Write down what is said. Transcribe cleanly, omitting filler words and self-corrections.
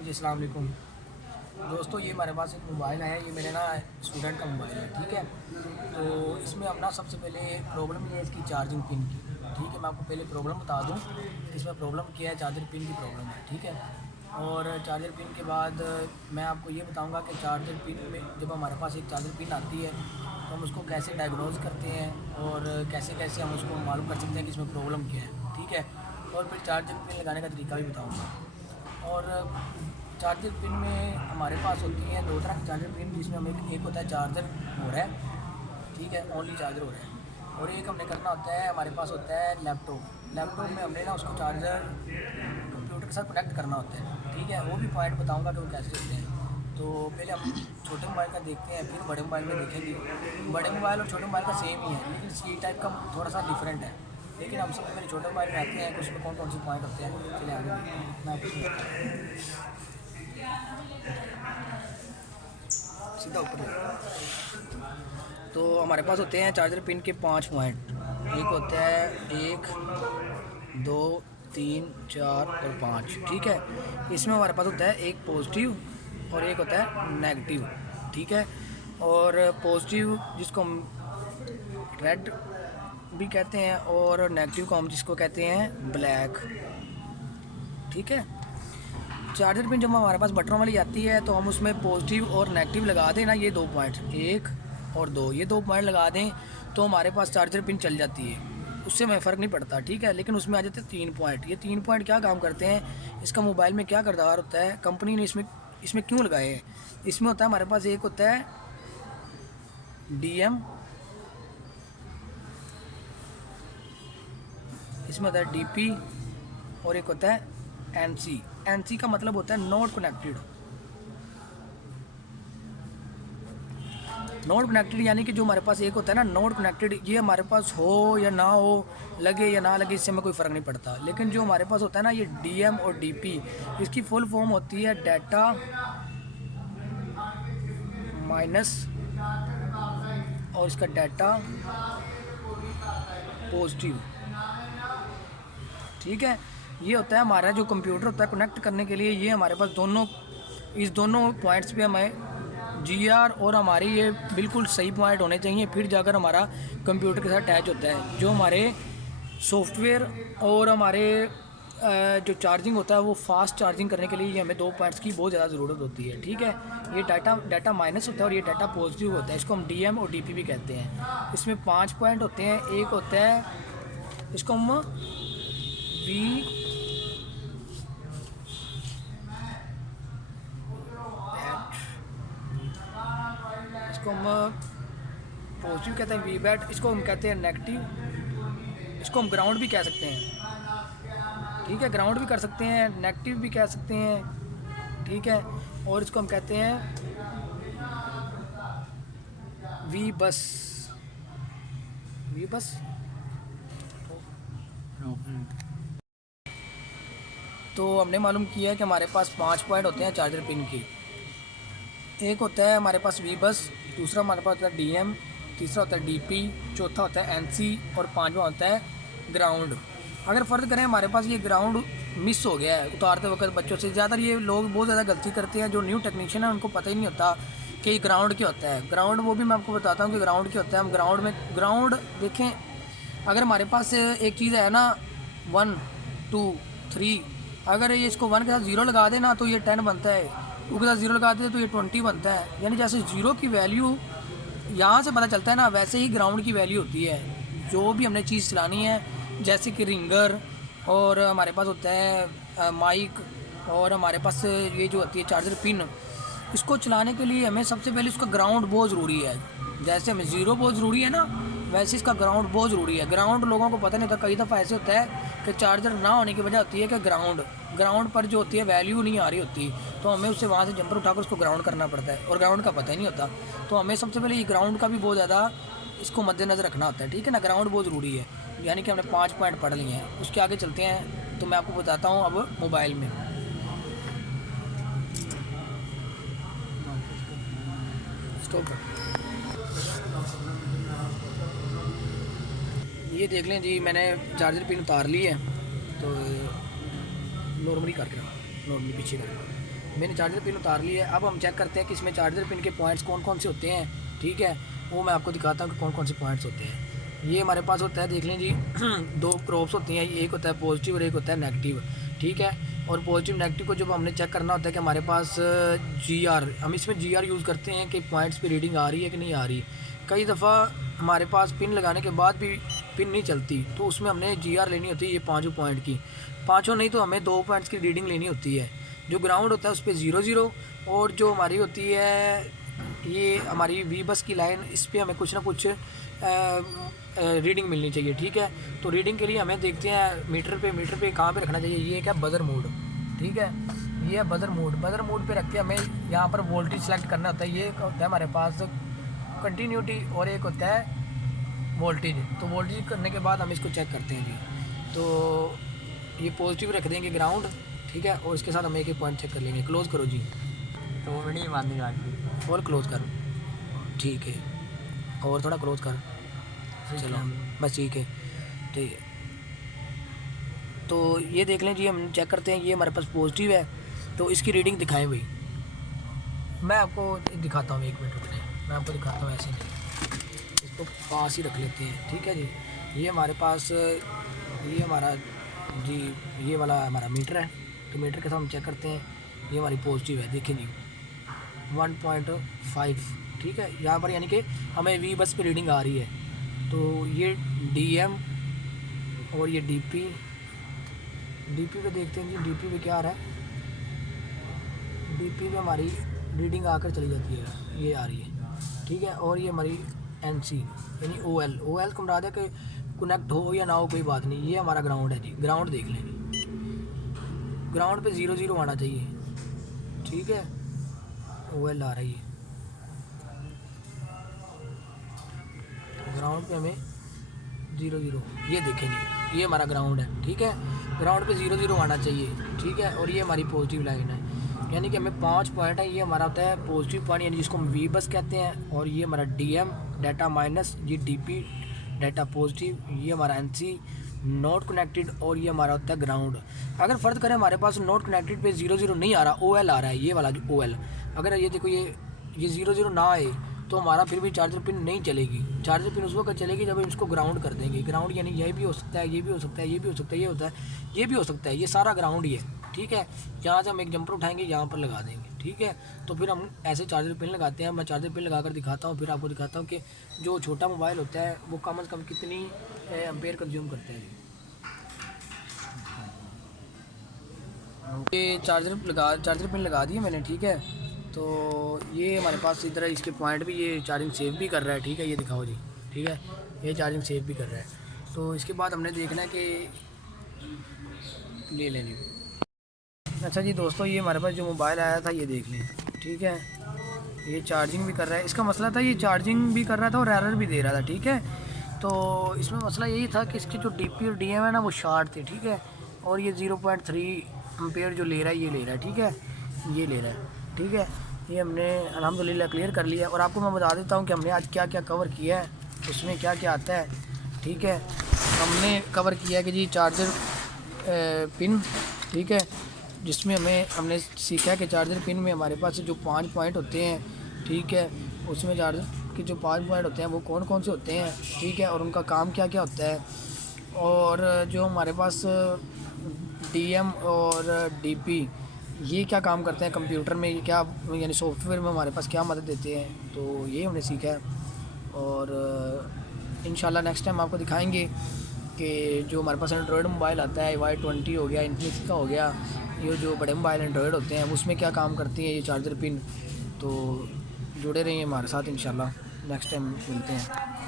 जी अस्सलाम वालेकुम दोस्तों, ये हमारे पास एक मोबाइल है। ये मेरे ना स्टूडेंट का मोबाइल है, ठीक है। तो इसमें हम ना सबसे पहले प्रॉब्लम ये है इसकी चार्जिंग पिन की, ठीक है। मैं आपको पहले प्रॉब्लम बता दूं कि इसमें प्रॉब्लम क्या है। चार्जर पिन की प्रॉब्लम है, ठीक है। और चार्जर पिन के बाद मैं आपको ये बताऊंगा कि चार्जर पिन में जब हमारे पास एक चार्जर पिन आती है तो हम उसको कैसे डायग्नोज करते हैं और कैसे कैसे हम उसको मालूम कर सकते हैं कि इसमें प्रॉब्लम क्या है, ठीक है। और फिर चार्जर पिन लगाने का तरीका भी बताऊँगा। और चार्जर पिन में हमारे पास होती हैं दो तरह की चार्जर पिन, जिसमें हमें एक होता है चार्जर हो रहा है, ठीक है, ओनली चार्जर हो रहा है। और एक हमने करना होता है, हमारे पास होता है लैपटॉप में हमने ना उसको चार्जर कंप्यूटर के साथ कनेक्ट करना होता है, ठीक है। वो भी पॉइंट बताऊंगा कि वो कैसे होते हैं। तो पहले हम छोटे मोबाइल का देखते हैं, फिर बड़े मोबाइल में देखेंगे। बड़े मोबाइल और छोटे मोबाइल का सेम ही है, लेकिन सी टाइप का थोड़ा सा डिफरेंट है। लेकिन हम सबसे पहले छोटे मोबाइल में आते हैं कि उसमें कौन कौन से पॉइंट होते हैं। चलिए आगे देखते हैं। मैं आपको सीधा ऊपर तो हमारे पास होते हैं चार्जर पिन के 5 पॉइंट। एक होता है 1 2 3 4 और 5, ठीक है। इसमें हमारे पास होता है एक पॉजिटिव और एक होता है नेगेटिव, ठीक है। और पॉजिटिव जिसको हम रेड भी कहते हैं और नेगेटिव को हम जिसको कहते हैं ब्लैक, ठीक है। चार्जर पिन जब हमारे पास बटनों वाली आती है तो हम उसमें पॉजिटिव और नेगेटिव लगा दें ना, ये 2 पॉइंट 1 और 2, ये 2 पॉइंट लगा दें तो हमारे पास चार्जर पिन चल जाती है। उससे हमें फ़र्क नहीं पड़ता, ठीक है। लेकिन उसमें आ जाते हैं 3 पॉइंट। ये 3 पॉइंट क्या काम करते हैं, इसका मोबाइल में क्या किरदार होता है, कंपनी ने इसमें क्यों लगाए हैं। इसमें होता है हमारे पास एक होता है DM, इसमें होता है DP और एक होता है NC का मतलब होता है नॉट कनेक्टेड। नॉट कनेक्टेड यानी कि जो हमारे पास एक होता है ना नॉट कनेक्टेड, ये हमारे पास हो या ना हो, लगे या ना लगे, इससे हमें कोई फ़र्क नहीं पड़ता। लेकिन जो हमारे पास होता है ना ये DM और DP, इसकी फुल फॉर्म होती है डाटा माइनस और इसका डाटा पॉजिटिव, ठीक है। ये होता है हमारा जो कंप्यूटर होता है कनेक्ट करने के लिए। ये हमारे पास इस दोनों पॉइंट्स पे हमें GR और हमारे ये बिल्कुल सही पॉइंट होने चाहिए, फिर जाकर हमारा कंप्यूटर के साथ अटैच होता है। जो हमारे सॉफ्टवेयर और हमारे जो चार्जिंग होता है वो फास्ट चार्जिंग करने के लिए ये हमें 2 पॉइंट्स की बहुत ज़्यादा ज़रूरत होती है, ठीक है। ये डाटा माइनस होता है और ये डाटा पॉजिटिव होता है, इसको हम DM और DP भी कहते हैं। इसमें 5 पॉइंट होते हैं। एक होता है, इसको हम V इसको हम पॉजिटिव कहते हैं, VBAT, इसको हम कहते हैं नेगेटिव, इसको हम ग्राउंड भी कह सकते हैं, ठीक है। ग्राउंड भी कर सकते हैं, नेगेटिव भी कह सकते हैं, ठीक है। और इसको हम कहते हैं V बस। तो हमने मालूम किया है कि हमारे पास 5 पॉइंट होते हैं चार्जर पिन के। एक होता है हमारे पास V बस, दूसरा हमारे पास होता है DM, तीसरा होता है DP, चौथा होता है NC और 5वां होता है ग्राउंड। अगर फ़र्ज़ करें हमारे पास ये ग्राउंड मिस हो गया है उतारते वक्त बच्चों से, ज़्यादातर ये लोग बहुत ज़्यादा गलती करते हैं। जो न्यू टेक्नीशियन है उनको पता ही नहीं होता कि ग्राउंड क्या होता है। ग्राउंड वो भी मैं आपको बताता हूँ कि ग्राउंड क्या होता है। हम ग्राउंड देखें, अगर हमारे पास एक चीज़ है ना 1 2 3, अगर ये इसको 1 के साथ 0 लगा देना तो ये 10 बनता है, 2 के साथ 0 लगा दे तो ये 20 बनता है। यानी जैसे 0 की वैल्यू यहाँ से पता चलता है ना, वैसे ही ग्राउंड की वैल्यू होती है। जो भी हमने चीज़ चलानी है, जैसे कि रिंगर और हमारे पास होता है माइक और हमारे पास ये जो होती है चार्जर पिन, इसको चलाने के लिए हमें सबसे पहले इसका ग्राउंड बहुत ज़रूरी है। जैसे हमें 0 बहुत ज़रूरी है ना, वैसे इसका ग्राउंड बहुत ज़रूरी है। ग्राउंड लोगों को पता नहीं होता, कई दफ़ा ऐसे होता है कि चार्जर ना होने की वजह होती है कि ग्राउंड पर जो होती है वैल्यू नहीं आ रही होती, तो हमें उससे वहाँ से जंपर उठाकर उसको ग्राउंड करना पड़ता है और ग्राउंड का पता ही नहीं होता। तो हमें सबसे पहले ये ग्राउंड का भी बहुत ज़्यादा इसको मद्देनज़र रखना होता है, ठीक है ना। ग्राउंड बहुत ज़रूरी है। यानी कि हमने 5 पॉइंट पढ़ लिए हैं। उसके आगे चलते हैं तो मैं आपको बताता हूँ अब मोबाइल में। स्टॉप। ये देख लें जी, मैंने चार्जर पिन उतार ली है। तो नॉर्मली करके पीछे कर मैंने चार्जर पिन उतार ली है। अब हम चेक करते हैं कि इसमें चार्जर पिन के पॉइंट्स कौन कौन से होते हैं, ठीक है, वो मैं आपको दिखाता हूँ कि कौन कौन से पॉइंट्स होते हैं। ये हमारे पास होता है, देख लें जी, दो प्रोब्स होती हैं, एक होता है पॉजिटिव और एक होता है नेगेटिव, ठीक है। और पॉजिटिव नेगेटिव को जब हमने चेक करना होता है कि हमारे पास हम इसमें GR यूज़ करते हैं कि पॉइंट्स पे रीडिंग आ रही है कि नहीं आ रही। कई दफ़ा हमारे पास पिन लगाने के बाद भी पिन नहीं चलती, तो उसमें हमने GR लेनी होती है, ये 5 पॉइंट की, 5 नहीं तो हमें 2 पॉइंट्स की रीडिंग लेनी होती है। जो ग्राउंड होता है उस पर 0 और जो हमारी होती है ये हमारी वी बस की लाइन, इस पर हमें कुछ ना कुछ रीडिंग मिलनी चाहिए, ठीक है। तो रीडिंग के लिए हमें देखते हैं मीटर पे कहाँ पे रखना चाहिए। ये एक है बजर मोड, ठीक है, ये है बजर मोड पे रख के हमें यहाँ पर वोल्टेज सेलेक्ट करना होता है। ये होता है हमारे पास कंटिन्यूटी और एक होता है वोल्टेज। तो वोल्टेज करने के बाद हम इसको चेक करते हैं जी। तो ये पॉजिटिव रख देंगे ग्राउंड, ठीक है, और इसके साथ हम एक एक पॉइंट चेक कर लेंगे। क्लोज़ करो जी, तो बड़ी बात और क्लोज़ कर, ठीक है, और थोड़ा क्लोज़ कर, चलो बस ठीक है, ठीक है। तो ये देख लें जी, हम चेक करते हैं, ये हमारे पास पॉजिटिव है, तो इसकी रीडिंग दिखाएं भाई। मैं आपको दिखाता हूँ, 1 मिनट रुकने, मैं आपको दिखाता हूँ, ऐसे नहीं, इसको पास ही रख लेते हैं, ठीक है जी। ये हमारे पास ये हमारा जी ये वाला हमारा मीटर है, तो मीटर के साथ हम चेक करते हैं, ये हमारी पॉजिटिव है, देखिए जी 1.5, ठीक है। यहाँ पर यानी कि हमें वी बस पे रीडिंग आ रही है। तो ये DM और ये DP पे देखते हैं जी, DP पे क्या आ रहा है। DP पे हमारी रीडिंग आकर चली जाती है, ये आ रही है, ठीक है। और ये हमारी NC यानी OL को मरा दे कि कनेक्ट हो या ना हो कोई बात नहीं। ये हमारा ग्राउंड है जी, ग्राउंड देख लेंगे, ग्राउंड पे 0 आना चाहिए, ठीक है। OL आ रही है, ग्राउंड पे हमें 0, ये देखेंगे, ये हमारा ग्राउंड है, ठीक है। ग्राउंड पे 0 आना चाहिए, ठीक है। और ये हमारी पॉजिटिव लाइन है, यानी कि हमें 5 पॉइंट है। ये हमारा होता है पॉजिटिव पॉइंट, यानी जिसको हम वी बस कहते हैं। और ये हमारा DM डाटा माइनस, ये DP डाटा पॉजिटिव, ये हमारा NC नॉट कनेक्टेड, और ये हमारा होता है ग्राउंड। अगर फ़र्ज करें हमारे पास नॉट कनेक्टेड पे 0 नहीं आ रहा, OL आ रहा है, ये वाला जो OL, अगर ये देखो ये 0 ना आए तो हमारा फिर भी चार्जर पिन नहीं चलेगी। चार्जर पिन उस वक्त चलेगी जब हम इसको ग्राउंड कर देंगे। ग्राउंड यानी ये भी हो सकता है, ये भी हो सकता है, ये भी हो सकता है, ये होता है, ये भी हो सकता है, ये सारा ग्राउंड ही है, ठीक है। यहाँ से हम एक जंपर उठाएंगे, यहाँ पर लगा देंगे, ठीक है। तो फिर हम ऐसे चार्जर पिन लगाते हैं। मैं चार्जर पिन लगा कर दिखाता हूँ, फिर आपको दिखाता हूँ कि जो छोटा मोबाइल होता है वो कम से कम कितनी एम्पेयर कंज्यूम करता है। ये चार्जर पिन लगा दिए मैंने, ठीक है। तो ये हमारे पास इधर है, इसके पॉइंट भी, ये चार्जिंग सेव भी कर रहा है, ठीक है, ये दिखाओ जी, ठीक है, ये चार्जिंग सेव भी कर रहा है। तो इसके बाद हमने देखना है कि ले लेनी। अच्छा जी दोस्तों, ये हमारे पास जो मोबाइल आया था ये देख लें, ठीक है, ये चार्जिंग भी कर रहा है। इसका मसला था, ये चार्जिंग भी कर रहा था और एरर भी दे रहा था, ठीक है। तो इसमें मसला यही था कि इसकी जो DP और DM है ना वो शार्ट थे, ठीक है। और ये 0.3 एम्पेयर जो ले रहा है ये ले रहा है, ठीक है, ये ले रहा है, ठीक है। ये हमने अल्हम्दुलिल्लाह क्लियर कर लिया। और आपको मैं बता देता हूँ कि हमने आज क्या क्या कवर किया है, उसमें क्या क्या आता है, ठीक है। हमने कवर किया है कि जी चार्जर पिन, ठीक है, जिसमें हमने सीखा है कि चार्जर पिन में हमारे पास जो 5 पॉइंट होते हैं, ठीक है, उसमें चार्जर के जो 5 पॉइंट होते हैं वो कौन कौन से होते हैं, ठीक है, और उनका काम क्या क्या होता है। और जो हमारे पास DM और DP ये क्या काम करते हैं कंप्यूटर में, ये क्या यानी सॉफ्टवेयर में हमारे पास क्या मदद देते हैं, तो ये हमने सीखा है। और इंशाल्लाह नेक्स्ट टाइम आपको दिखाएंगे कि जो हमारे पास एंड्रॉयड मोबाइल आता है, Y20 हो गया, इन्फिनिक्स का हो गया, ये जो बड़े मोबाइल एंड्रॉयड होते हैं उसमें क्या काम करती हैं ये चार्जर पिन। तो जुड़े रहिए हमारे साथ, इंशाल्लाह नेक्स्ट टाइम मिलते हैं।